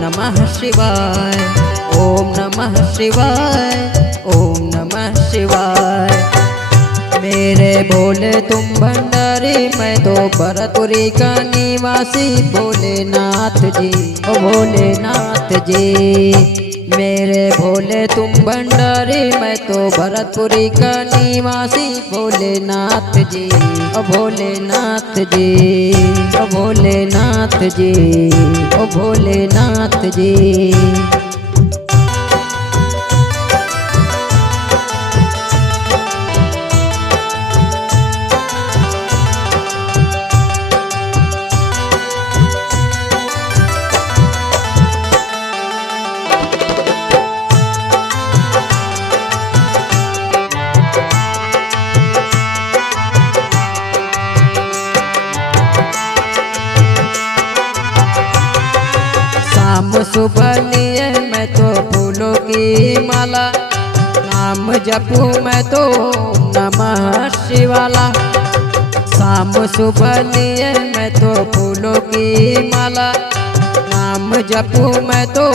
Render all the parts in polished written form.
नमः शिवाय, ओम नमः शिवाय, ओम नमः शिवाय। मेरे भोले तुम भंडारी, मैं तो भरतपुरी का निवासी। भोलेनाथ जी, ओ भोलेनाथ जी। मेरे भोले तुम भंडारी, मैं तो भरतपुरी का निवासी। भोलेनाथ जी, ओ भोलेनाथ जी, ओ भोलेनाथ जी, ओ भोलेनाथ जी। शाम सुबह लिए मैं तो फूलों की माला। नाम जपूं मैं तो नमः शिवाला। शाम सुबह लिए मैं तो फूलों की माला। नाम जपूं मैं तो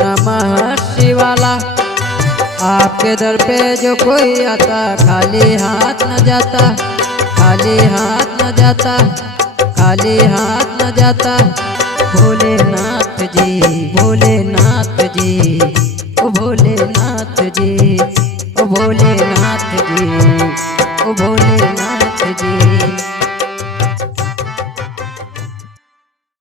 नमः शिवाला। आपके दर पे जो कोई आता, खाली हाथ न जाता, खाली हाथ न जाता, खाली हाथ न जाता। भोलेनाथ जी, भोलेनाथ जी, ओ भोलेनाथ जी, ओ भोलेनाथ जी, ओ भोलेनाथ जी।